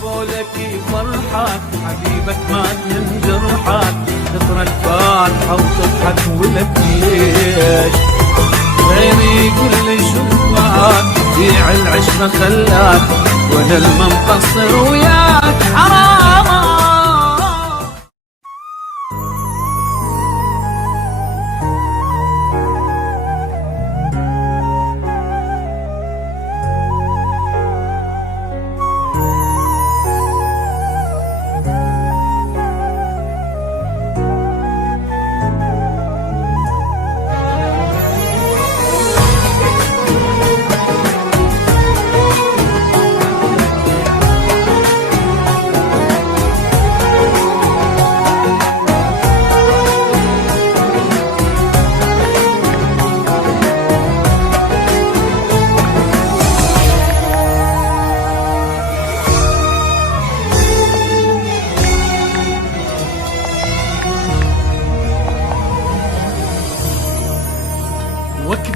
جابوا لك فرحك حبيبك مات من جرحك، تقرا الفاتحة وتضحك ولك ليش؟ غيري يقول لي شوفك بيع العشرة خلاك، وانا المنقصر وياك حرام.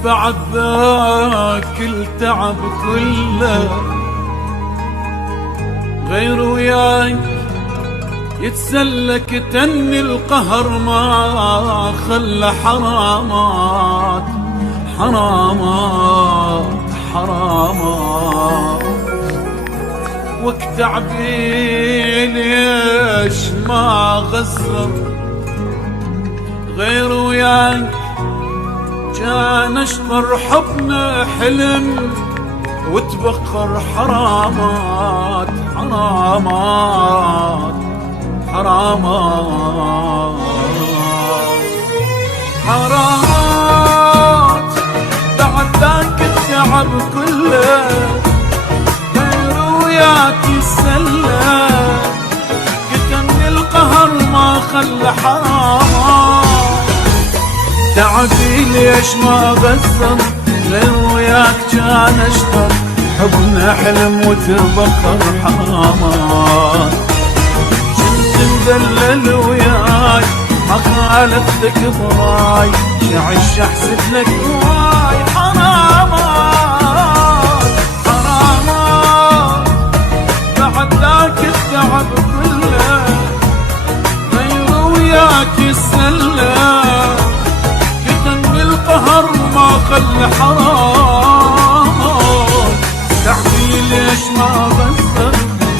بعد ذاك التعب كله غير وياك يتسلك تني القهر ما خلى حرامات حرامات حرامات. وقت تعبي ليش ما غزر غير وياك كان اشطر حبنا حلم وتبخر حرامات حرامات حرامات حرامات. بعد ذاك التعب كله غير وياك يسلى كتمني القهر ما خلى حرامات. تعبي ليش ما غزر غير وياك كان اشطر حبنا حلم وتبخر حرامات. كنت مدلل وياي ما خالفتك براي شعش احسب لك واي حرامات حرامات. بعد ذاك التعب كله غير وياك يسلى القهر ما خلى حرام. تعبي ليش ما غزر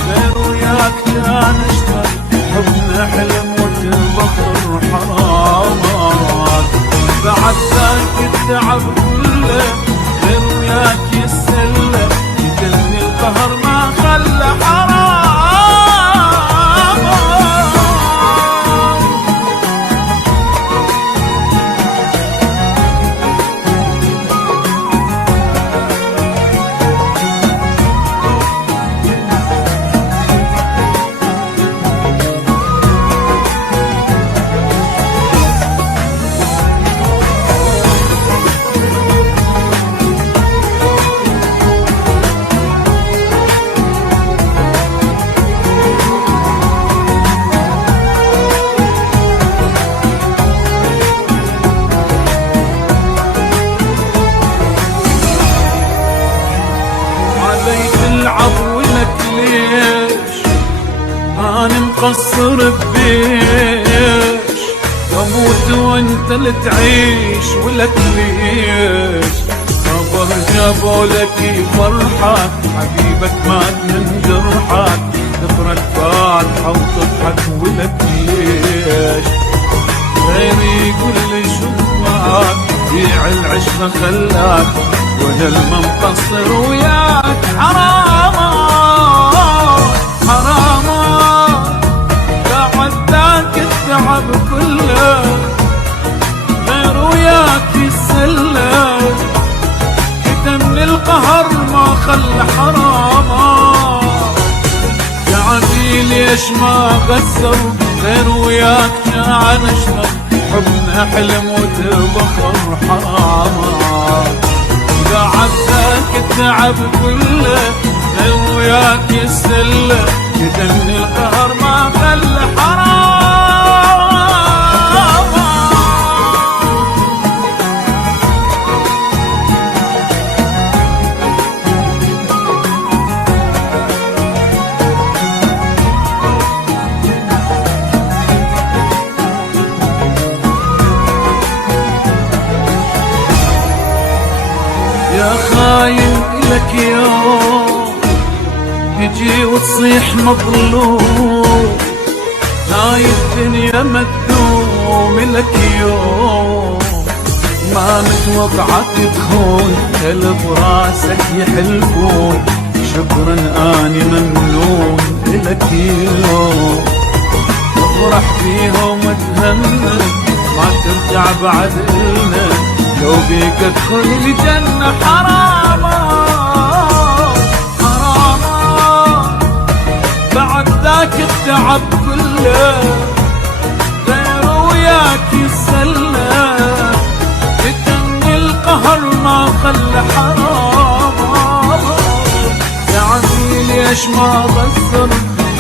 غير وياك كان اشتر حبنا حلم وتبخر حرامات. بعد ذاك التعب كله غير وياك يسلى يدلني القهر ما خلى حرام. أنا مقصر ببيش واموت وانت اللي تعيش ولك ليش؟ صبر جابوا لك فرحك حبيبك مات من جرحك، تقرا الفاتحة وتضحك ولك ليش؟ غيري يقول لي شوفك بيع العشرة خلاك، وانا المقصر وياك حرامات حرامات. بعد ذاك التعب كله غير وياك يسلى كتمني القهر ما خلى حرامات. تعبي ليش ما غزر غير وياك كان اشطر حبنا حلم وتبخر حرامات. بعد ذاك التعب كله غير وياك يسلى كتمني القهر ما خلى حرام. لك يوم تجي وتصيح مظلوم، هاي الدنيا مدوم لك يوم ما متوقعك تخون، كل براسك يحلفون شكرا اني ممنون لك يوم. افرح فيهم وتهنى ما ترجع بعد إلنا، لو بيك ادخل الجنة حراما حراما. بعد ذاك التعب كله غير وياك يسلى، تجني القهر ما خلى حراما. يا عمي ليش ما بصر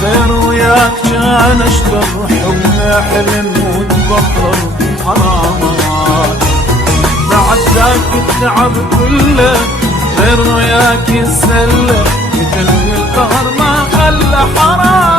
غير وياك كان اشطر، حبنا حلم وتبطر حرامات. بعد ذاك التعب كله غير وياك يسلى، يجني القهر ما خلى حرام.